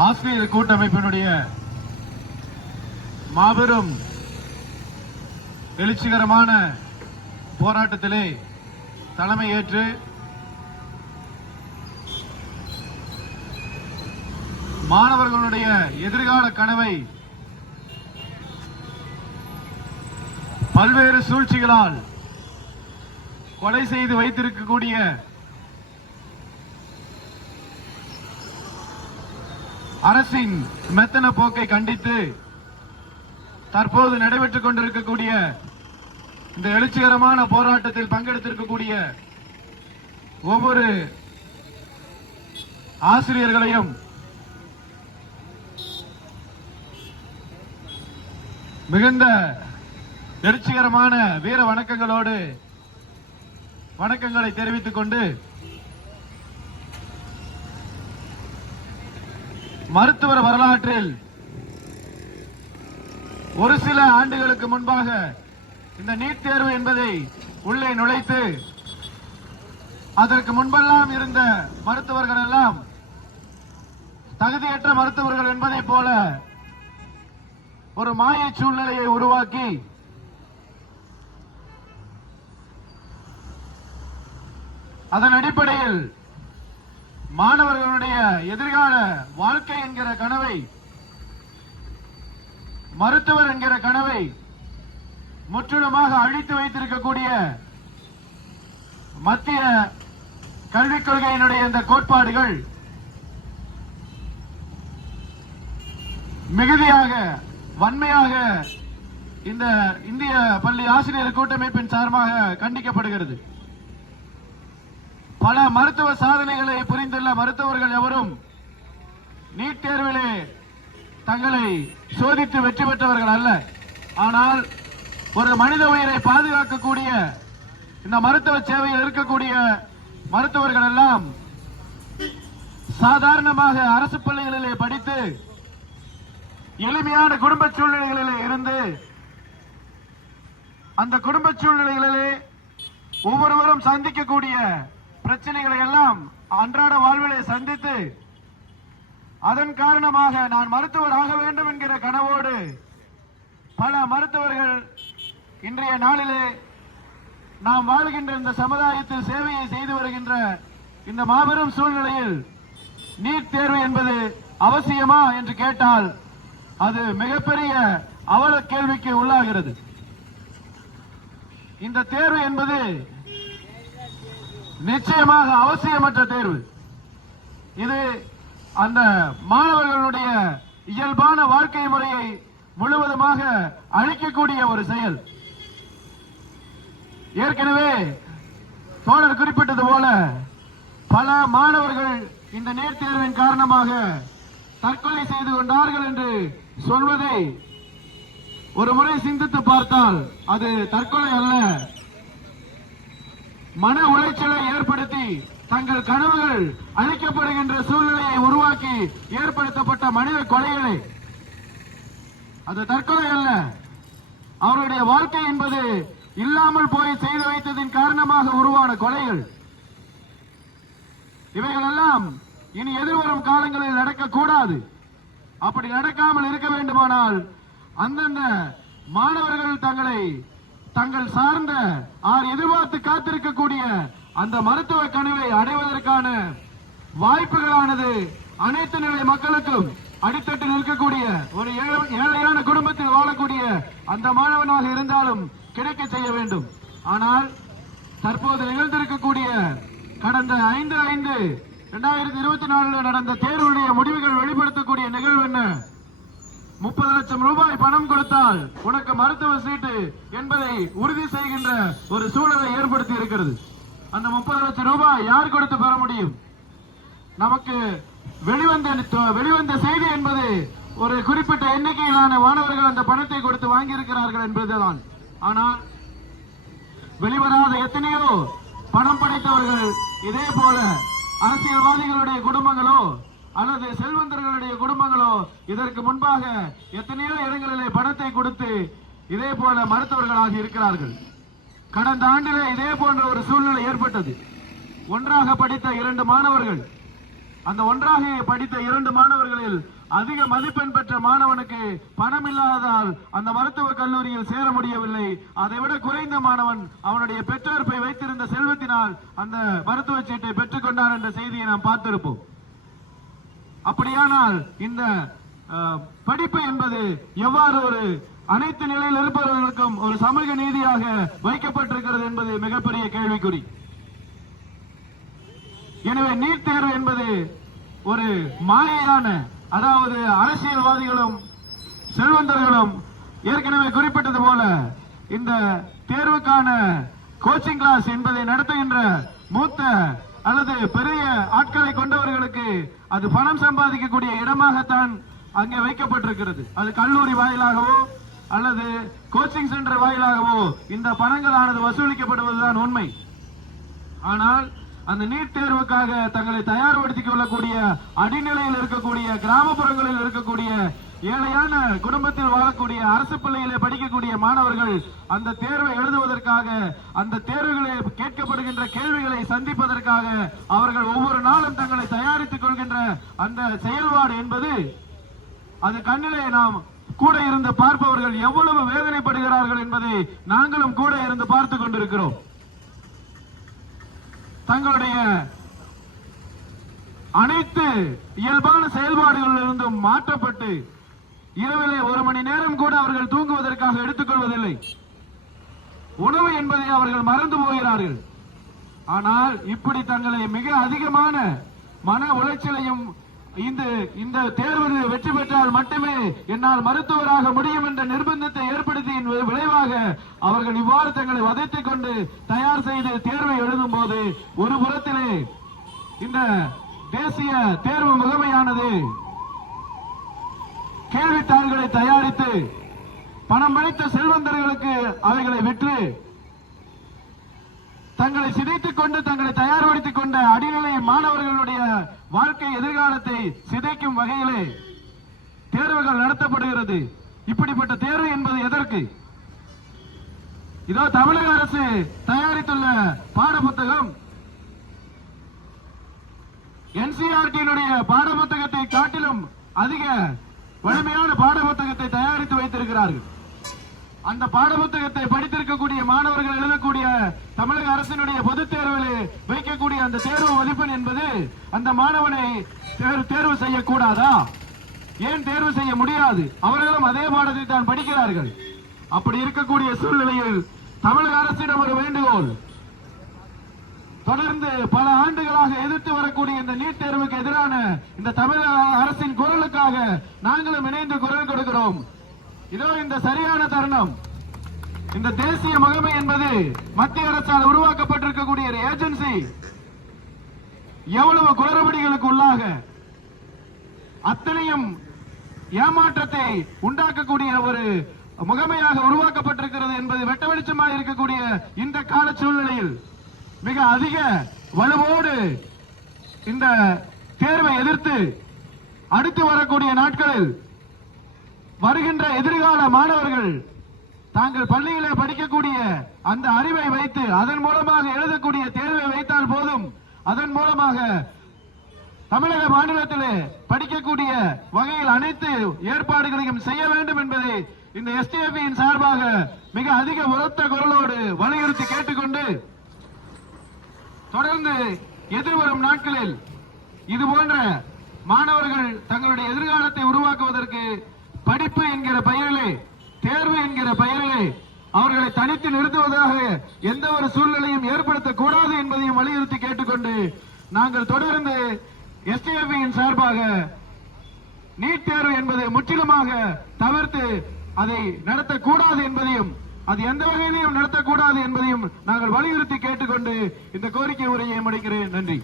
ஆசிரியர் கூட்டமைப்பினுடைய மாபெரும் எழுச்சிகரமான போராட்டத்திலே தலைமை ஏற்று மாணவர்களுடைய எதிர்கால கனவை பல்வேறு சூழ்ச்சிகளால் கொலை செய்து வைத்திருக்கக்கூடிய அரசின் மெத்தன போக்கை கண்டித்து தற்போது நடைபெற்றுக் கொண்டிருக்கக்கூடிய இந்த எழுச்சிகரமான போராட்டத்தில் பங்கெடுத்திருக்கக்கூடிய ஒவ்வொரு ஆசிரியர்களையும் மிகுந்த எழுச்சிகரமான வீர வணக்கங்களோடு வணக்கங்களை தெரிவித்துக் கொண்டு மருத்துவ வரலாற்றில் ஒரு சில ஆண்டுகளுக்கு முன்பாக இந்த நீட் தேர்வு என்பதை உள்ளே நுழைத்து அதற்கு முன்பெல்லாம் இருந்த மருத்துவர்கள் எல்லாம் தகுதியற்ற மருத்துவர்கள் என்பதைப் போல ஒரு மாய சூழ்நிலையை உருவாக்கி அதன் அடிப்படையில் மாணவர்களுடைய எதிர்கால வாழ்க்கை என்கிற கனவை மருத்துவர் என்கிற கனவை முற்றிலுமாக அழித்து வைத்திருக்கக்கூடிய மத்திய கல்விக் கொள்கையினுடைய இந்த கோட்பாடுகள் மிகுதியாக வன்மையாக இந்த இந்திய பள்ளி ஆசிரியர் கூட்டமைப்பின் சார்பாக கண்டிக்கப்படுகிறது. பல மருத்துவ சாதனைகளை புரிந்துள்ள மருத்துவர்கள் எவரும் நீட் தேர்விலே தங்களை சோதித்து வெற்றி பெற்றவர்கள் அல்ல. ஆனால் ஒரு மனித உயிரை பாதுகாக்கக்கூடிய இந்த மருத்துவ சேவையில் இருக்கக்கூடிய மருத்துவர்கள் எல்லாம் சாதாரணமாக அரசு பள்ளிகளிலே படித்து எளிமையான குடும்ப சூழ்நிலைகளிலே இருந்து அந்த குடும்ப சூழ்நிலைகளிலே ஒவ்வொருவரும் சந்திக்கக்கூடிய பிரச்சனைகளை எல்லாம் அன்றாட வாழ்விலே சந்தித்து அதன் காரணமாக நான் மருத்துவர் ஆக வேண்டும் என்கிற கனவோடு பல மருத்துவர்கள் இன்றைய நாளிலே நாம் வாழ்கின்ற இந்த சமுதாயத்தில் சேவையை செய்து வருகின்ற இந்த மாபெரும் சூழ்நிலையில் நீட் தேர்வு என்பது அவசியமா என்று கேட்டால் அது மிகப்பெரிய அவல கேள்விக்கு உள்ளாகிறது. இந்த தேர்வு என்பது நிச்சயமாக அவசியமற்ற தேர்வு. இது அந்த மாணவர்களுடைய இயல்பான வாழ்க்கை முறையை முழுவதுமாக அழிக்கக்கூடிய ஒரு செயல். ஏற்கனவே தோழர் குறிப்பிட்டது போல பல மாணவர்கள் இந்த நேர் தேர்வின் காரணமாக தற்கொலை செய்து கொண்டார்கள் என்று சொல்வதை ஒரு முறை சிந்தித்து பார்த்தால் அது தற்கொலை அல்ல. மன உளைச்சலை ஏற்படுத்தி தங்கள் கனவுகள் அழிக்கப்படுகின்ற சூழ்நிலையை உருவாக்கி ஏற்படுத்தப்பட்ட மனித கொலைகளை. அது தற்கொலை அல்ல. அவருடைய வாழ்க்கை என்பது இல்லாமல் போய் செய்து வைத்ததின் காரணமாக உருவான கொலைகள். இவைகளெல்லாம் இனி எதிர்வரும் காலங்களில் நடக்கக்கூடாது. அப்படி நடக்காமல் இருக்க வேண்டுமானால் அந்தந்த மாணவர்கள் தங்களை தங்கள் சார்ந்த ஆர் எதிர்பார்த்து காத்திருக்கக்கூடிய அந்த மருத்துவ கனவை அடைவதற்கான வாய்ப்புகளானது அனைத்து நிலை மக்களுக்கும் அடித்தட்டில் இருக்கக்கூடிய ஒரு ஏழை- ஏழையான குடும்பத்தில் வாழக்கூடிய அந்த மாணவனாக இருந்தாலும் கிடைக்க செய்ய வேண்டும். ஆனால் தற்போது நிகழ்ந்திருக்கக்கூடிய கடந்த ஐந்து ஐந்து இரண்டாயிரத்தி இருபத்தி நாலில் நடந்த தேர்வுடைய முடிவுகள் வெளிப்படுத்தக்கூடிய நிகழ்வு என்ன? முப்பது லட்சம் ரூபாய் பணம் கொடுத்தால் உனக்கு மருத்துவ சீட்டு என்பதை உறுதி செய்கின்ற ஒரு சூழலை ஏற்படுத்தி இருக்கிறது. அந்த முப்பது லட்சம் ரூபாய் யார் கொடுத்து பெற முடியும்? நமக்கு வெளிவந்த வெளிவந்த செய்தி என்பது ஒரு குறிப்பிட்ட எண்ணிக்கையிலான மாணவர்கள் அந்த பணத்தை கொடுத்து வாங்கியிருக்கிறார்கள் என்பதுதான். ஆனால் வெளிவராத எத்தனையோ பணம் படைத்தவர்கள் இதே போல அரசியல்வாதிகளுடைய குடும்பங்களும் அல்லது செல்வந்தர்களுடைய குடும்பங்களோ இதற்கு முன்பாக எத்தனையோ இடங்களிலே பணத்தை கொடுத்து இதே போல மருத்துவர்களாக இருக்கிறார்கள். கடந்த ஆண்டிலே இதே போன்ற ஒரு சூழ்நிலை ஏற்பட்டது. ஒன்றாக படித்த இரண்டு மாணவர்கள் அந்த ஒன்றாக படித்த இரண்டு மாணவர்களில் அதிக மதிப்பெண் பெற்ற மாணவனுக்கு பணம் இல்லாததால் அந்த மருத்துவக் கல்லூரியில் சேர முடியவில்லை. அதை விட குறைந்த மாணவன் அவனுடைய பெற்றோர்ப்பை வைத்திருந்த செல்வத்தினால் அந்த மருத்துவ சீட்டை பெற்றுக்கொண்டார் என்ற செய்தியை நாம் பார்த்திருப்போம். அப்படியானால் இந்த படிப்பு என்பது எவ்வாறு ஒரு அனைத்து நிலையில் இருப்பவர்களுக்கும் ஒரு சமூக நீதியாக வைக்கப்பட்டிருக்கிறது என்பது மிகப்பெரிய கேள்விக்குறி. எனவே நீட் தேர்வு என்பது ஒரு மாயையான அதாவது அரசியல்வாதிகளும் செல்வந்தர்களும் ஏற்கனவே குறிப்பிட்டது போல இந்த தேர்வுக்கான கோச்சிங் கிளாஸ் என்பதை நடத்துகின்ற மூத்த அல்லது பெரிய ஆட்களை கொண்டவர்களுக்கு அது பணம் சம்பாதிக்கக்கூடிய இடமாகத்தான் அங்கே வைக்கப்பட்டிருக்கிறது. அது கல்லூரி வாயிலாகவோ அல்லது கோச்சிங் சென்டர் வாயிலாகவோ இந்த பணங்களானது வசூலிக்கப்படுவதுதான் உண்மை. ஆனால் அந்த நீட் தேர்வுக்காக தங்களை தயார்படுத்திக் கொள்ளக்கூடிய அடிநிலையில் இருக்கக்கூடிய கிராமப்புறங்களில் இருக்கக்கூடிய ஏழையான குடும்பத்தில் வாழக்கூடிய அரசு பள்ளியிலே படிக்கக்கூடிய மாணவர்கள் அந்த தேர்வை எழுதுவதற்காக அந்த தேர்வுகளை கேட்கப்படுகின்ற கேள்விகளை சந்திப்பதற்காக அவர்கள் ஒவ்வொரு நாளும் தங்களை தயாரித்துக் கொள்கின்ற அந்த செயல்பாடு என்பது அது கண்ணிலே நாம் கூட இருந்து பார்ப்பவர்கள் எவ்வளவு வேதனைப்படுகிறார்கள் என்பதை நாங்களும் கூட இருந்து பார்த்து கொண்டிருக்கிறோம். தங்களுடைய அனைத்து இயல்பான செயல்பாடுகளிலிருந்தும் மாற்றப்பட்டு இரவிலே ஒரு மணி நேரம் கூட அவர்கள் தூங்குவதற்காக எடுத்துக்கொள்வதில்லை. உணவு என்பதை அவர்கள் மறந்து போகிறார்கள். ஆனால் இப்படி தங்களை மிக அதிகமான மன உளைச்சலையும் இந்த இந்த தேர்வில் வெற்றி பெற்றால் மட்டுமே என்னால் மருத்துவராக முடியும் என்ற நிர்பந்தத்தை ஏற்படுத்தியின் விளைவாக அவர்கள் இவ்வாறு தங்களை வதைத்துக் கொண்டு தயார் செய்து தேர்வை எழுதும் போது ஒரு புறத்திலே இந்த தேசிய தேர்வு முகமையானது கேள்வித்தாள்களை தயாரித்து பணம் படைத்த செல்வந்தர்களுக்கு அவைகளை விற்று தங்களை சிதைத்துக் கொண்டு தங்களை தயார்படுத்திக் கொண்ட அடிநிலை மாணவர்களுடைய வாழ்க்கை எதிர்காலத்தை சிதைக்கும் வகையிலே தேர்வுகள் நடத்தப்படுகிறது. இப்படிப்பட்ட தேர்வு என்பது எதற்கு? இதோ தமிழக அரசு தயாரித்துள்ள பாட புத்தகம் என்சிஆர்டியினுடைய பாட புத்தகத்தை காட்டிலும் அதிக வலிமையான பாட புத்தகத்தை தயாரித்து வைத்திருக்கிறார்கள். அந்த பாடப்புத்தகத்தை படித்திருக்கக்கூடிய மாணவர்கள் எழுதக்கூடிய தமிழக அரசினுடைய பொதுத் தேர்வில் வைக்கக்கூடிய அந்த தேர்வு மதிப்பெண் என்பது அந்த மாணவனை தேர்வு தேர்வு செய்யக்கூடாதா? ஏன் தேர்வு செய்ய முடியாது? அவர்களும் அதே பாடத்தை தான் படிக்கிறார்கள். அப்படி இருக்கக்கூடிய சூழ்நிலையில் தமிழக அரசிடம் ஒரு வேண்டுகோள். தொடர்ந்து பல ஆண்டுகளாக எதிர்த்து வரக்கூடிய இந்த நீட் தேர்வுக்கு எதிரான இந்த தமிழக அரசின் குரலுக்காக நாங்களும் இணைந்து குரல் கொடுக்கிறோம். இதோ இந்த சரியான தருணம். இந்த தேசிய முகமை என்பது மத்திய அரசால் உருவாக்கப்பட்டிருக்கக்கூடிய ஒரு ஏஜென்சி. எவ்வளவு குளறுபடிகளுக்கு உள்ளாக அத்தனையும் ஏமாற்றத்தை உண்டாக்கக்கூடிய ஒரு முகமையாக உருவாக்கப்பட்டிருக்கிறது என்பது வெட்ட வெளிச்சமாக இருக்கக்கூடிய இந்த கால சூழ்நிலையில் மிக அதிக வலுவோடு இந்த தேர்வை எதிர்த்து அடுத்து வரக்கூடிய நாட்களில் வருகின்ற எதிர்கால மாணவர்கள் தாங்கள் பள்ளியிலே படிக்கக்கூடிய அந்த அறிவை வைத்து அதன் மூலமாக எழுதக்கூடிய தேர்வை வைத்தால் போதும். அதன் மூலமாக தமிழக மாநிலத்திலே படிக்கக்கூடிய வகையில் அனைத்து ஏற்பாடுகளையும் செய்ய வேண்டும் என்பதை இந்த எஸ்டிஎஃபியின் சார்பாக மிக அதிக உரத்த குரலோடு வலியுறுத்தி கேட்டுக்கொண்டு தொடர்ந்து எதிர்வரும் நாட்களில் இது போன்ற மாணவர்கள் தங்களுடைய எதிர்காலத்தை உருவாக்குவதற்கு படிப்பு என்கிற பெயரிலே தேர்வு என்கிற பெயரிலே அவர்களை தனித்து நிறுத்துவதாக எந்த ஒரு சூழ்நிலையும் ஏற்படுத்தக்கூடாது என்பதையும் வலியுறுத்தி கேட்டுக்கொண்டு நாங்கள் தொடர்ந்து எஸ்டிஎஃபியின் சார்பாக நீட் தேர்வு என்பதை முற்றிலுமாக தவிர்த்து அதை நடத்தக்கூடாது என்பதையும் அது எந்த வகையிலையும் நடத்தக்கூடாது என்பதையும் நாங்கள் வலியுறுத்தி கேட்டுக்கொண்டு இந்த கோரிக்கை உரையை முடிக்கிறேன். நன்றி.